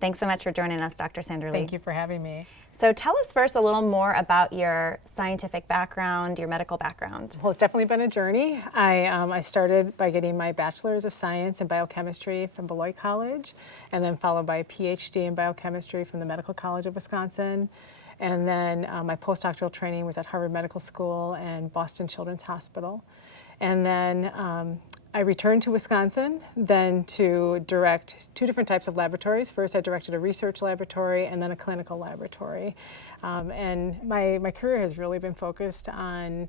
Thanks so much for joining us, Dr. Sandra Lee. Thank you for having me. So tell us first a little more about your scientific background, your medical background. Well, it's definitely been a journey. I started by getting my Bachelor's of Science in Biochemistry from Beloit College, and then followed by a PhD in Biochemistry from the Medical College of Wisconsin. And then my postdoctoral training was at Harvard Medical School and Boston Children's Hospital. And then I returned to Wisconsin then to direct 2 different types of laboratories. First, I directed a research laboratory and then a clinical laboratory. And my career has really been focused on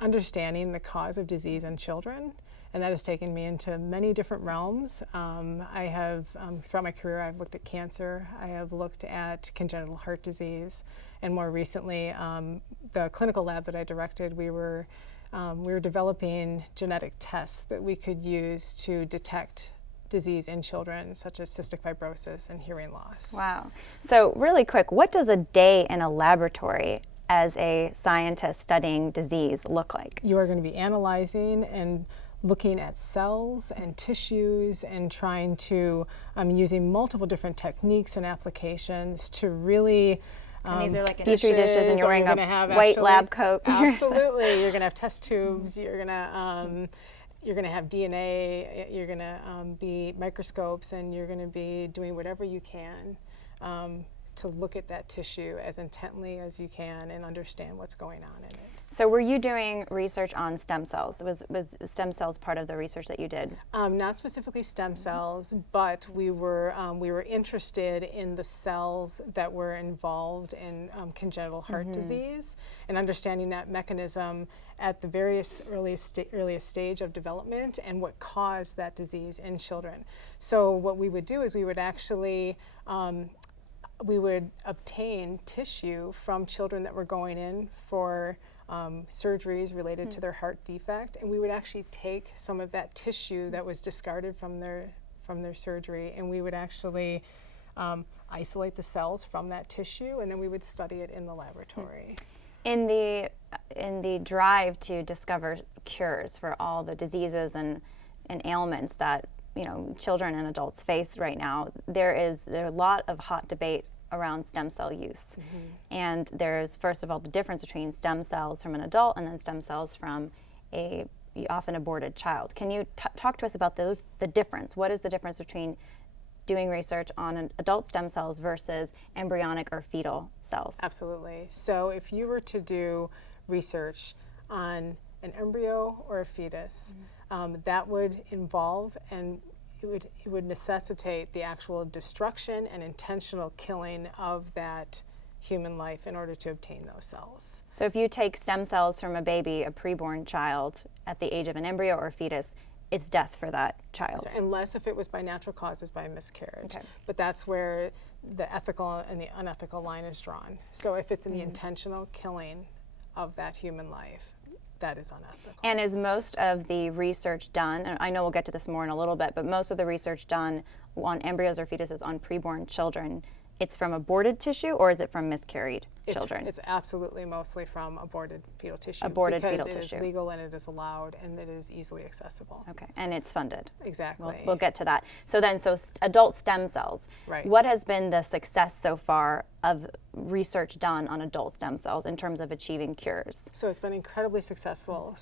understanding the cause of disease in children. And that has taken me into many different realms. I have, throughout my career, I've looked at cancer, I have looked at congenital heart disease, and more recently, the clinical lab that I directed, we were developing genetic tests that we could use to detect disease in children, such as cystic fibrosis and hearing loss. Wow. So really quick, what does a day in a laboratory as a scientist studying disease look like? You are going to be analyzing and looking at cells and tissues and trying to, using multiple different techniques and applications to really and these are like Petri dishes, and you're wearing a white lab coat. Absolutely, you're going to have test tubes. You're going to have DNA. You're going to be microscopes, and you're going to be doing whatever you can to look at that tissue as intently as you can and understand what's going on in it. So were you doing research on stem cells? Was stem cells part of the research that you did? Not specifically stem cells, but we were interested in the cells that were involved in congenital heart disease and understanding that mechanism at the earliest stage of development and what caused that disease in children. So what we would do is we would actually we would obtain tissue from children that were going in for surgeries related to their heart defect, and we would actually take some of that tissue that was discarded from their surgery, and we would actually isolate the cells from that tissue, and then we would study it in the laboratory. In the drive to discover cures for all the diseases and ailments that children and adults face right now, there's a lot of hot debate around stem cell use. And there's, first of all, the difference between stem cells from an adult and then stem cells from a often aborted child. Can you talk to us about the difference? What is the difference between doing research on an adult stem cells versus embryonic or fetal cells? Absolutely. So if you were to do research on an embryo or a fetus, that would involve and it would necessitate the actual destruction and intentional killing of that human life in order to obtain those cells. So if you take stem cells from a baby, a preborn child, at the age of an embryo or fetus, it's death for that child. So unless if it was by natural causes, by miscarriage. Okay. But that's where the ethical and the unethical line is drawn. So if it's in the intentional killing of that human life, that is unethical. And is most of the research done, and I know we'll get to this more in a little bit, but most of the research done on embryos or fetuses on preborn children, it's from aborted tissue, or is it from miscarried children? It's absolutely mostly from aborted fetal tissue. Aborted fetal tissue. Because it is tissue. legal and it is allowed and it is easily accessible. Okay, and it's funded. Exactly. We'll get to that. So adult stem cells. Right. What has been the success so far of research done on adult stem cells in terms of achieving cures? So it's been incredibly successful.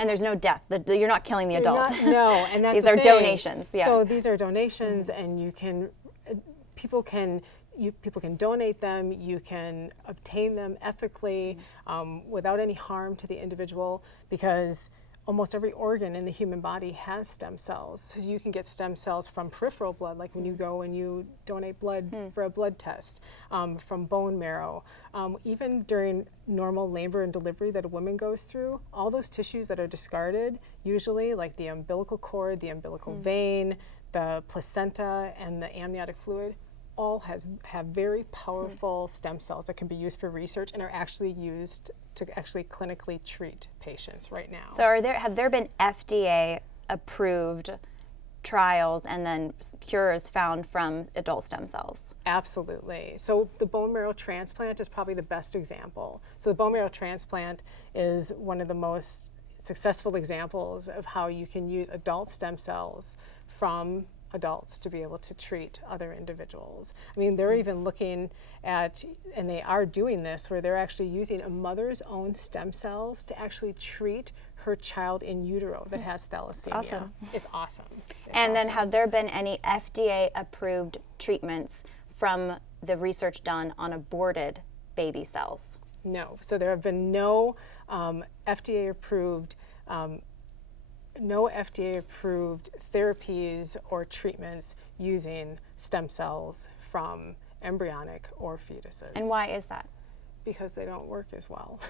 And there's no death. You're not killing the adult. No, and that's these the are thing. donations. Yeah. So these are donations, and people can donate them. You can obtain them ethically without any harm to the individual, because almost every organ in the human body has stem cells. So you can get stem cells from peripheral blood, like when you go and you donate blood for a blood test, from bone marrow. Even during normal labor and delivery that a woman goes through, all those tissues that are discarded, usually like the umbilical cord, the umbilical vein, the placenta, and the amniotic fluid, all have very powerful stem cells that can be used for research and are actually used to actually clinically treat patients right now. So have there been FDA approved trials and then cures found from adult stem cells? Absolutely. So the bone marrow transplant is probably the best example. So the bone marrow transplant is one of the most successful examples of how you can use adult stem cells from adults to be able to treat other individuals. I mean, they're even looking at, and they are doing this, where they're actually using a mother's own stem cells to actually treat her child in utero that has thalassemia. Awesome. It's awesome. And then have there been any FDA-approved treatments from the research done on aborted baby cells? No. So there have been no FDA-approved therapies or treatments using stem cells from embryonic or fetuses. And why is that? Because they don't work as well.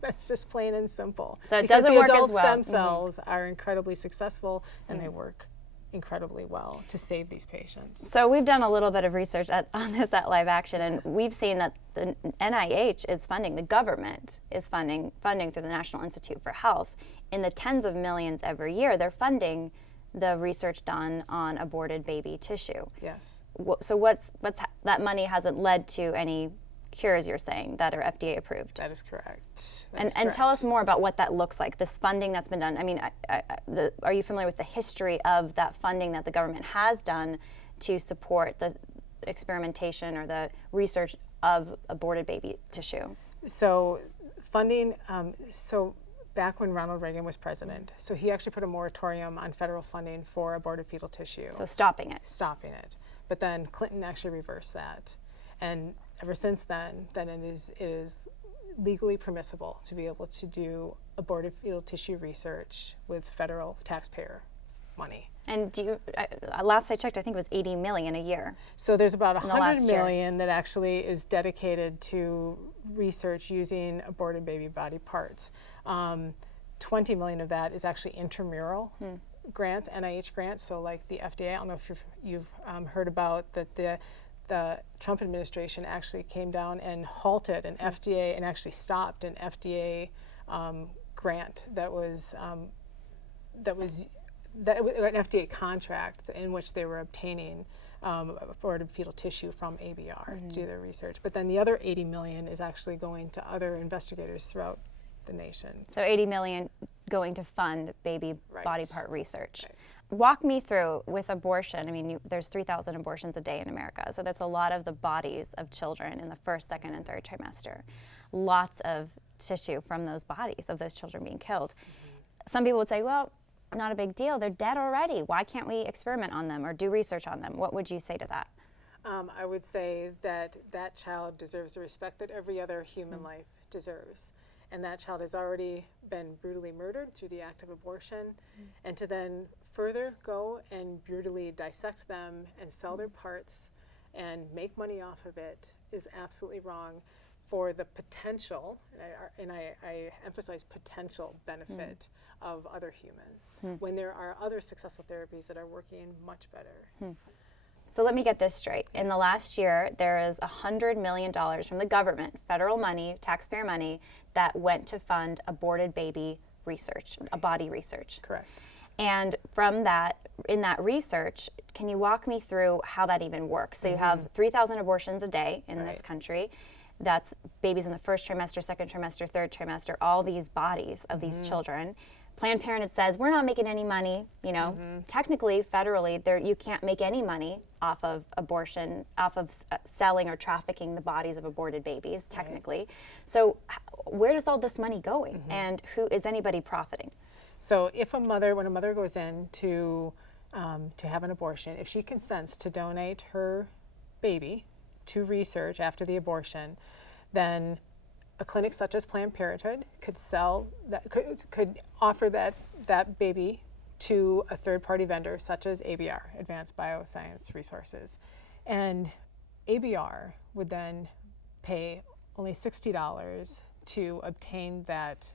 That's just plain and simple. So it because doesn't the work adult as well. stem cells are incredibly successful, and they work incredibly well to save these patients. So we've done a little bit of research on this at Live Action, and we've seen that the NIH is funding, the government is funding through the National Institute for Health in the tens of millions every year. They're funding the research done on aborted baby tissue. Yes. So that money hasn't led to any cures, you're saying, that are FDA approved? That is correct. And tell us more about what that looks like, this funding that's been done. I mean, are you familiar with the history of that funding that the government has done to support the experimentation or the research of aborted baby tissue? So funding, so back when Ronald Reagan was president, so he actually put a moratorium on federal funding for aborted fetal tissue. So stopping it. But then Clinton actually reversed that. And ever since then it is legally permissible to be able to do aborted fetal tissue research with federal taxpayer money. And last I checked, I think it was 80 million a year. So there's about In the last 100 million that actually is dedicated to research using aborted baby body parts. 20 million of that is actually intramural grants, NIH grants. So like the FDA, I don't know if you've heard about that the Trump administration actually came down and halted an FDA and actually stopped an FDA grant that was an FDA contract in which they were obtaining aborted fetal tissue from ABR to do their research. But then the other 80 million is actually going to other investigators throughout the nation. So 80 million going to fund baby Right. body part research. Right. Walk me through with abortion. I mean, there's 3,000 abortions a day in America, so that's a lot of the bodies of children in the first, second, and third trimester. Lots of tissue from those bodies of those children being killed. Some people would say, well, not a big deal. They're dead already. Why can't we experiment on them or do research on them? What would you say to that? I would say that that child deserves the respect that every other human life deserves. And that child has already been brutally murdered through the act of abortion. And to then further go and brutally dissect them and sell their parts and make money off of it is absolutely wrong for the potential, and I emphasize potential benefit of other humans, when there are other successful therapies that are working much better. So let me get this straight. In the last year, there is $100 million from the government, federal money, taxpayer money, that went to fund aborted baby research, a body research. Correct. And from that, in that research, can you walk me through how that even works? So you have 3,000 abortions a day in this country. That's babies in the first trimester, second trimester, third trimester, all these bodies of these children. Planned Parenthood says, we're not making any money. You know, technically, federally, you can't make any money off of abortion, off of selling or trafficking the bodies of aborted babies, technically. So where does all this money going? And who is anybody profiting? So if when a mother goes in to have an abortion, if she consents to donate her baby to research after the abortion, then a clinic such as Planned Parenthood could sell that, could offer that baby to a third-party vendor such as ABR, Advanced Bioscience Resources, and ABR would then pay only $60 to obtain that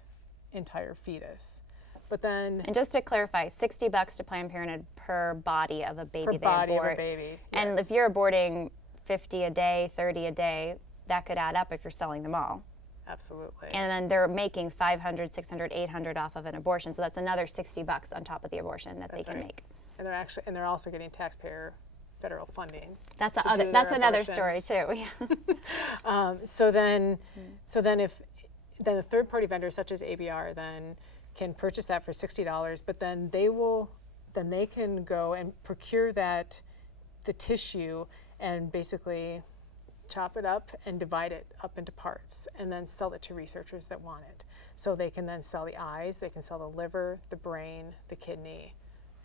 entire fetus. But then, and just to clarify, $60 to Planned Parenthood per body of a baby they abort. Of a baby, and yes. if you're aborting 50 a day, 30 a day, that could add up if you're selling them all. Absolutely. And then they're making 500, 600, 800 off of an abortion, so that's another $60 on top of the abortion that they can make. And they're also getting taxpayer federal funding. That's another story too. So then the third party vendor such as ABR then can purchase that for $60, but then they will then they can go and procure the tissue and basically chop it up and divide it up into parts and then sell it to researchers that want it. So they can then sell the eyes, they can sell the liver, the brain, the kidney,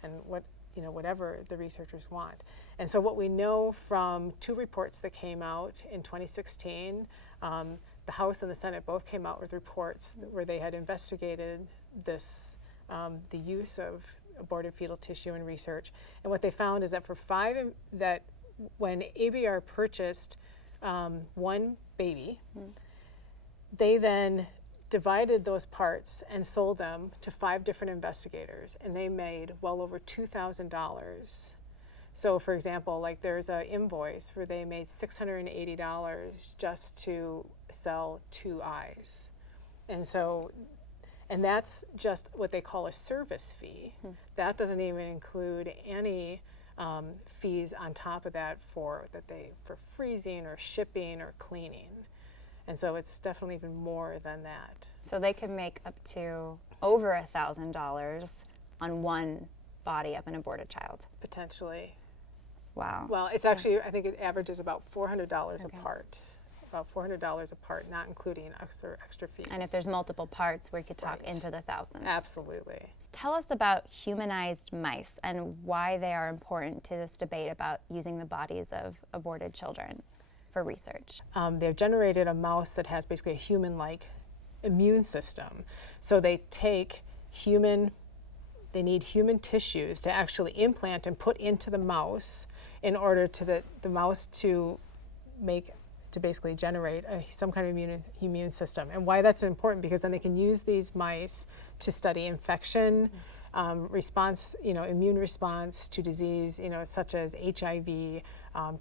and whatever the researchers want. And so what we know from 2 reports that came out in 2016, the House and the Senate both came out with reports where they had investigated this, the use of aborted fetal tissue in research. And what they found is that that when ABR purchased one baby, they then divided those parts and sold them to 5 different investigators, and they made well over $2,000. So for example, like there's an invoice where they made $680 just to sell 2 eyes. And that's just what they call a service fee. That doesn't even include any fees on top of that for freezing or shipping or cleaning. And so it's definitely even more than that. So they could make up to over $1,000 on one body of an aborted child. Potentially. Wow. Well, it's actually, I think it averages about $400 a part. About $400 a part, not including extra fees. And if there's multiple parts, we could talk Right. into the thousands. Absolutely. Tell us about humanized mice and why they are important to this debate about using the bodies of aborted children for research. They've generated a mouse that has basically a human-like immune system. So they need human tissues to actually implant and put into the mouse in order to the mouse to basically generate some kind of immune system. And why that's important, because then they can use these mice to study infection, response, immune response to disease, such as HIV,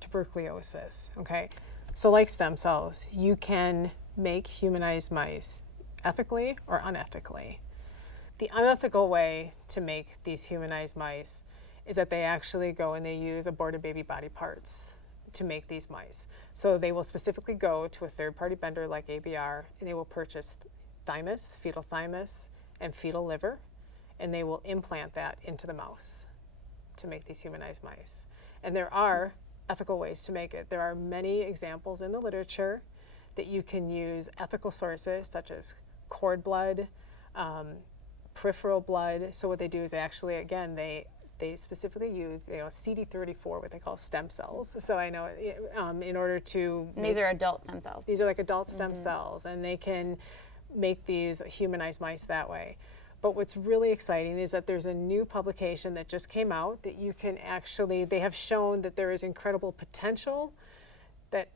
tuberculosis, okay? So like stem cells, you can make humanized mice ethically or unethically. The unethical way to make these humanized mice is that they actually go and they use aborted baby body parts to make these mice. So they will specifically go to a third-party vendor like ABR, and they will purchase thymus, fetal thymus, and fetal liver, and they will implant that into the mouse to make these humanized mice. And there are ethical ways to make it. There are many examples in the literature that you can use ethical sources such as cord blood, peripheral blood. So what they do is they specifically use CD34, what they call stem cells. So I know in order to And these are adult stem cells. These are like adult stem cells, and they can make these humanized mice that way. But what's really exciting is that there's a new publication that just came out that they have shown that there is incredible potential that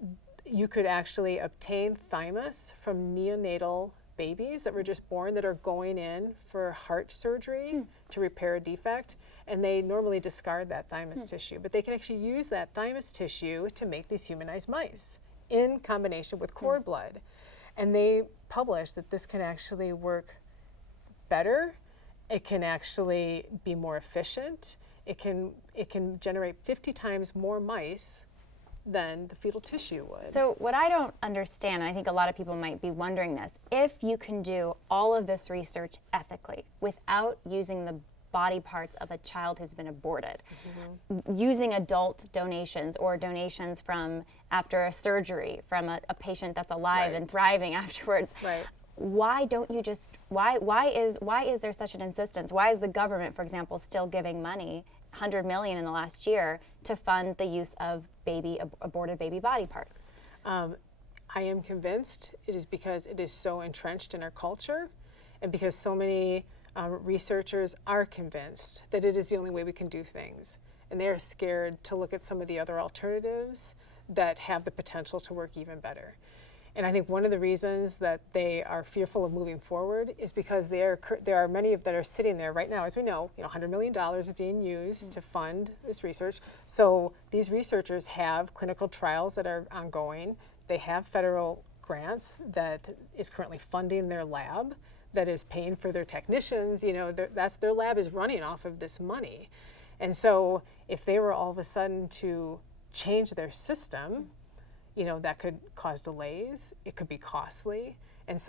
you could actually obtain thymus from neonatal babies that were just born that are going in for heart surgery to repair a defect, and they normally discard that thymus tissue, but they can actually use that thymus tissue to make these humanized mice in combination with cord blood. And they published that this can actually work better, it can actually be more efficient, it can generate 50 times more mice than the fetal tissue would. So what I don't understand, and I think a lot of people might be wondering this, if you can do all of this research ethically without using the body parts of a child who's been aborted, using adult donations or donations from after a surgery from a patient that's alive and thriving afterwards, why don't you just, why is there such an insistence? Why is the government, for example, still giving money, $100 million in the last year, to fund the use of aborted baby body parts? I am convinced it is because it is so entrenched in our culture, and because so many researchers are convinced that it is the only way we can do things. And they are scared to look at some of the other alternatives that have the potential to work even better. And I think one of the reasons that they are fearful of moving forward is because there are many that are sitting there right now. As we know, $100 million is being used to fund this research. So these researchers have clinical trials that are ongoing. They have federal grants that is currently funding their lab, that is paying for their technicians. Their lab is running off of this money. And so if they were all of a sudden to change their system, that could cause delays, it could be costly. And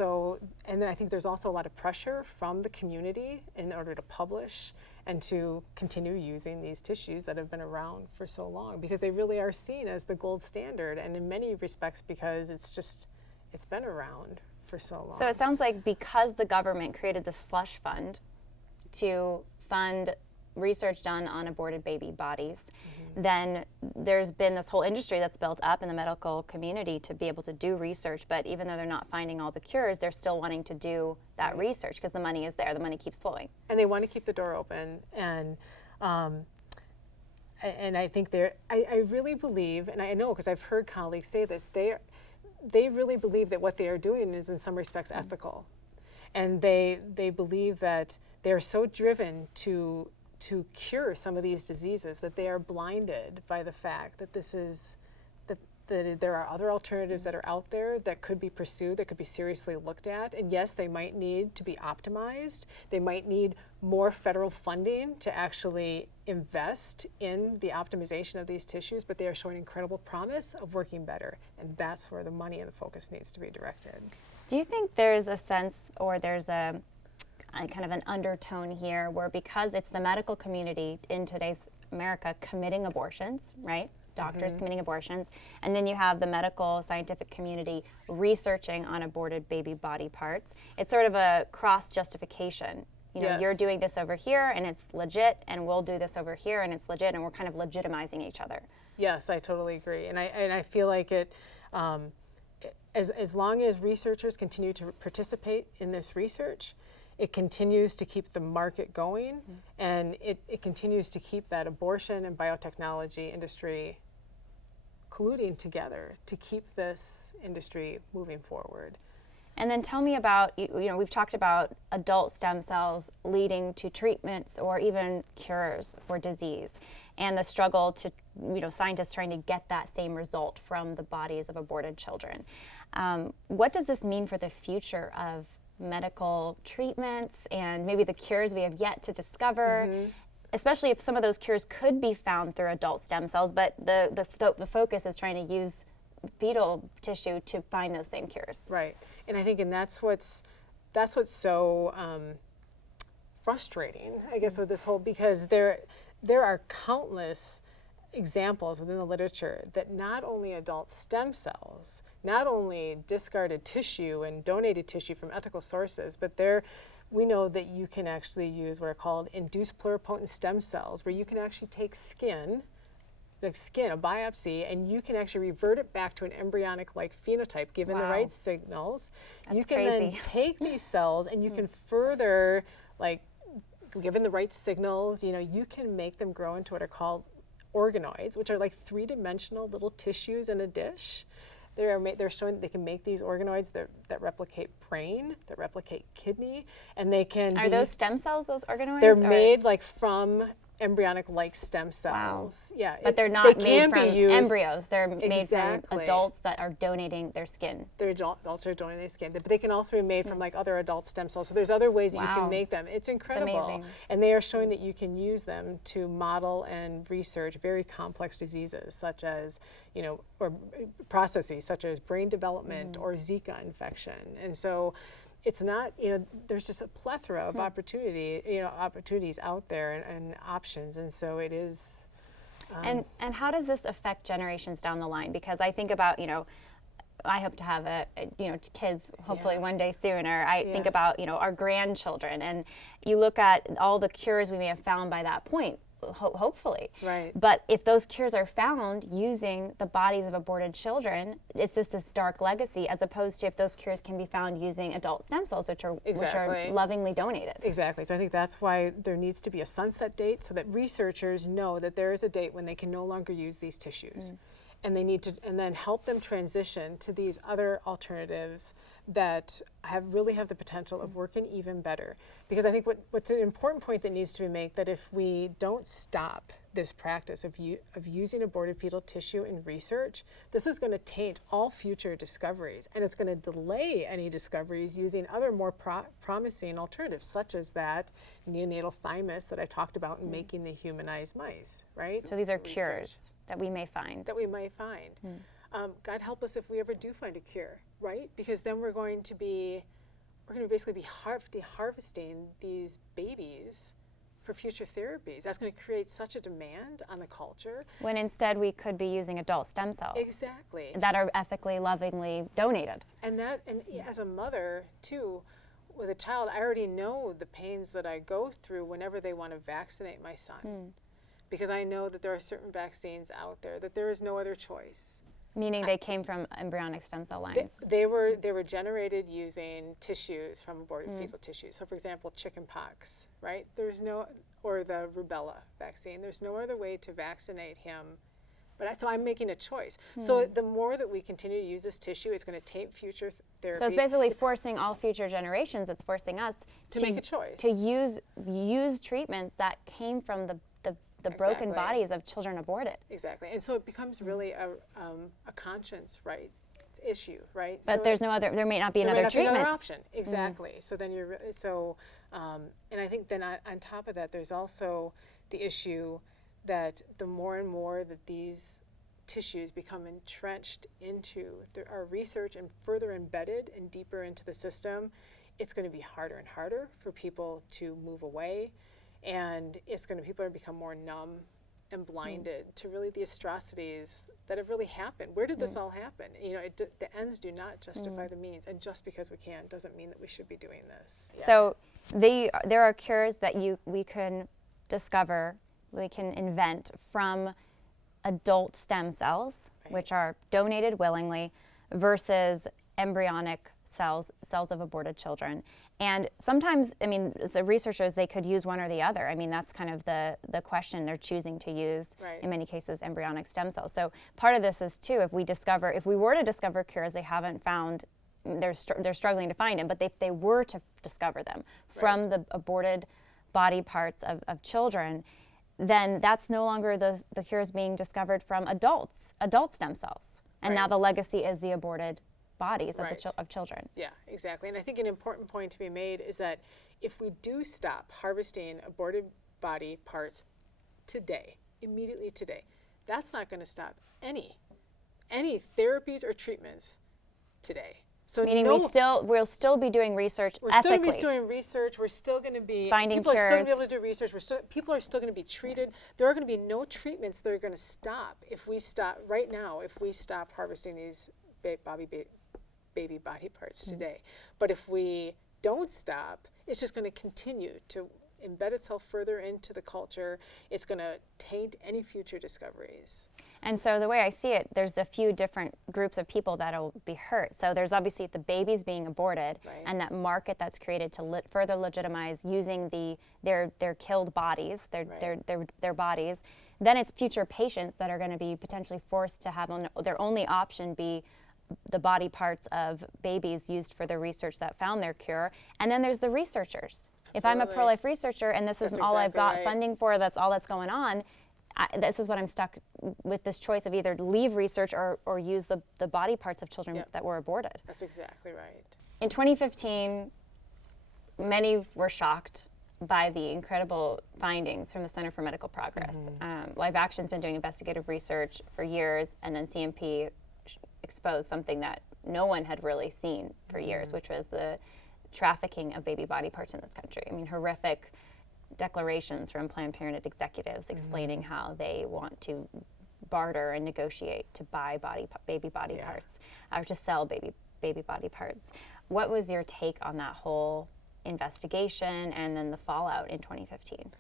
then I think there's also a lot of pressure from the community in order to publish and to continue using these tissues that have been around for so long, because they really are seen as the gold standard, and in many respects because it's been around for so long. So it sounds like because the government created the Slush Fund to fund research done on aborted baby bodies, then there's been this whole industry that's built up in the medical community to be able to do research, but even though they're not finding all the cures, they're still wanting to do that research because the money is there, the money keeps flowing. And they want to keep the door open, and I think I really believe, and I know because I've heard colleagues say this, they really believe that what they are doing is in some respects ethical. And they believe that they're so driven to cure some of these diseases that they are blinded by the fact that that there are other alternatives that are out there that could be pursued, that could be seriously looked at. And yes, they might need to be optimized. They might need more federal funding to actually invest in the optimization of these tissues, but they are showing incredible promise of working better. And that's where the money and the focus needs to be directed. Do you think there's a sense, or there's a kind of an undertone here where, because it's the medical community in today's America committing abortions, right? Doctors committing abortions, and then you have the medical scientific community researching on aborted baby body parts. It's sort of a cross justification. You know, you're doing this over here and it's legit, and we'll do this over here and it's legit, and we're kind of legitimizing each other. Yes, I totally agree, and I feel like it. As long as researchers continue to participate in this research, it continues to keep the market going, and it continues to keep that abortion and biotechnology industry colluding together to keep this industry moving forward. And then tell me about, you know, we've talked about adult stem cells leading to treatments or even cures for disease, and the struggle to, you know, scientists trying to get that same result from the bodies of aborted children. What does this mean for the future of medical treatments and maybe the cures we have yet to discover, especially if some of those cures could be found through adult stem cells, but the focus is trying to use fetal tissue to find those same cures. Right, and I think, and that's what's so frustrating, I guess, with this whole, because there are countless examples within the literature that not only adult stem cells, not only discarded tissue and donated tissue from ethical sources, but we know that you can actually use what are called induced pluripotent stem cells, where you can actually take skin, a biopsy, and you can actually revert it back to an embryonic-like phenotype given the right signals. That's you can crazy. then take these cells and you can further, like, given the right signals, you know, you can make them grow into what are called organoids, which are like three-dimensional little tissues in a dish. They're showing that they can make these organoids that replicate brain, that replicate kidney, and they can. Are those stem cells, those organoids? They're made like from embryonic-like stem cells. Wow. Yeah, But they're not made from used, embryos. They're made from Exactly. adults that are donating their skin. They're adults are donating their skin, but they can also be made from like other adult stem cells. So there's other ways that you Wow. can make them. It's incredible. amazing. And they are showing that you can use them to model and research very complex diseases, such as, you know, or processes such as brain development or Zika infection. And so it's not, you know, there's just a plethora of opportunities out there and options. And so it is. And how does this affect generations down the line? Because I think about, you know, I hope to have kids hopefully one day soon, or I think about, you know, our grandchildren, and you look at all the cures we may have found by that point, hopefully. Right. But if those cures are found using the bodies of aborted children, it's just this dark legacy, as opposed to if those cures can be found using adult stem cells, which are lovingly donated. Exactly. So I think that's why there needs to be a sunset date, so that researchers know that there is a date when they can no longer use these tissues. And they need to, and then help them transition to these other alternatives that really have the potential of working even better. Because I think what's an important point that needs to be made, that if we don't stop this practice of using aborted fetal tissue in research, this is going to taint all future discoveries, and it's going to delay any discoveries using other more promising alternatives, such as that neonatal thymus that I talked about in making the humanized mice, right? So these are cures that we may find. God help us if we ever do find a cure, right? Because then we're going to basically be harvesting these babies for future therapies. That's going to create such a demand on the culture. When instead we could be using adult stem cells. Exactly. That are ethically, lovingly donated. And as a mother, too, with a child, I already know the pains that I go through whenever they want to vaccinate my son. Because I know that there are certain vaccines out there, that there is no other choice. Meaning they came from embryonic stem cell lines. They were generated using tissues from aborted fetal tissues. So, for example, chicken pox, right? Or the rubella vaccine. There's no other way to vaccinate him. So I'm making a choice. So the more that we continue to use this tissue, it's going to taint future therapies. So it's basically forcing all future generations. It's forcing us to make a choice. To use treatments that came from the broken bodies of children aborted. Exactly. And so it becomes really a conscience right issue, right? But so there may not be another treatment. Another option. Exactly. So then and I think then on top of that, there's also the issue that the more and more that these tissues become entrenched into our research and further embedded and deeper into the system, it's going to be harder and harder for people to move away. And people are become more numb and blinded to really the atrocities that have really happened. Where did this all happen? The ends do not justify the means, and just because we can doesn't mean that we should be doing this. Yeah. So there are cures that we can discover, we can invent from adult stem cells, which are donated willingly, versus embryonic cells of aborted children. And sometimes, the researchers, they could use one or the other. That's kind of the question. They're choosing to use, in many cases, embryonic stem cells. So part of this is, too, if we were to discover cures they haven't found, they're struggling to find them, but if they were to discover them from the aborted body parts of children, then that's no longer the cures being discovered from adult stem cells. And now the legacy is the aborted bodies of children. Yeah, exactly. And I think an important point to be made is that if we do stop harvesting aborted body parts today, immediately today, that's not going to stop any therapies or treatments today. So meaning we'll still be doing research we're ethically. Still going to be doing research. We're still going to be finding people cures. are still going to be able to do research. People are still going to be treated. There are going to be no treatments that are going to stop if we stop right now. If we stop harvesting these baby body parts today, but if we don't stop, it's just going to continue to embed itself further into the culture. It's going to taint any future discoveries. And so the way I see it, there's a few different groups of people that'll be hurt. So there's obviously the babies being aborted, and that market that's created to further legitimize using their killed bodies, their bodies. Then it's future patients that are going to be potentially forced to have their only option be the body parts of babies used for the research that found their cure. And then there's the researchers. If I'm a pro-life researcher and this is all I've got funding for, that's all that's going on, this is what I'm stuck with, this choice of either leave research or use the body parts of children that were aborted. That's exactly right. In 2015, many were shocked by the incredible findings from the Center for Medical Progress. Live Action's been doing investigative research for years, and then CMP exposed something that no one had really seen for years, which was the trafficking of baby body parts in this country. Horrific declarations from Planned Parenthood executives explaining how they want to barter and negotiate to buy baby body parts, or to sell baby body parts. What was your take on that whole investigation and then the fallout in 2015?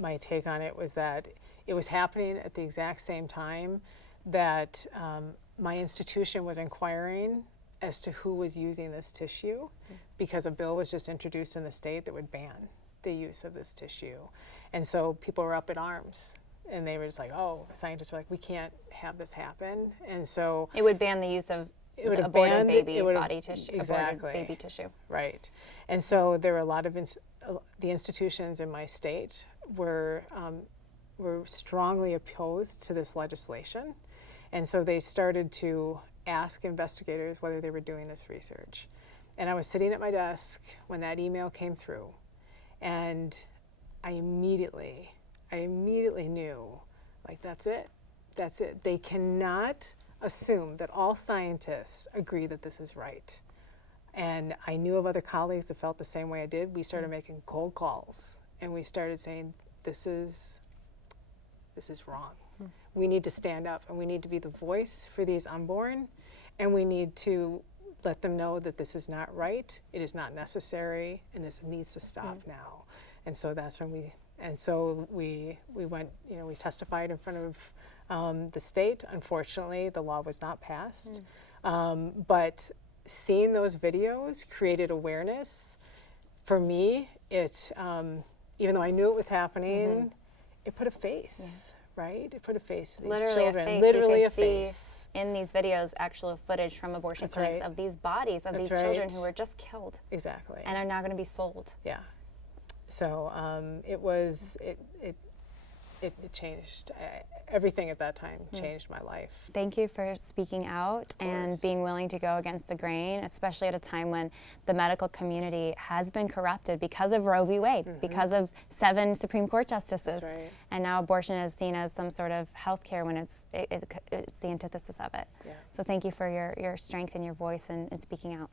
My take on it was that it was happening at the exact same time that my institution was inquiring as to who was using this tissue, because a bill was just introduced in the state that would ban the use of this tissue. And so people were up in arms, and they were just like, scientists were like, we can't have this happen. And so it would ban the use of aborted baby body tissue, aborted baby tissue. Right. And so there were a lot of the institutions in my state were strongly opposed to this legislation. And so they started to ask investigators whether they were doing this research. And I was sitting at my desk when that email came through, and I immediately knew, like, that's it. They cannot assume that all scientists agree that this is right. And I knew of other colleagues that felt the same way I did. We started making cold calls and we started saying, this is wrong. We need to stand up, and we need to be the voice for these unborn, and we need to let them know that this is not right, it is not necessary, and this needs to stop now. And so that's when we went, we testified in front of the state. Unfortunately, the law was not passed. But seeing those videos created awareness. For me, it, even though I knew it was happening, it put a face, right? It put a face to these children. Literally a face. In these videos, actual footage from abortion clinics of these bodies of these children who were just killed. Exactly. And are now going to be sold. Yeah. So it changed. Everything at that time changed my life. Thank you for speaking out and being willing to go against the grain, especially at a time when the medical community has been corrupted because of Roe v. Wade, because of 7 Supreme Court justices. That's right. And now abortion is seen as some sort of health care when it's the antithesis of it. Yeah. So thank you for your strength and your voice and speaking out.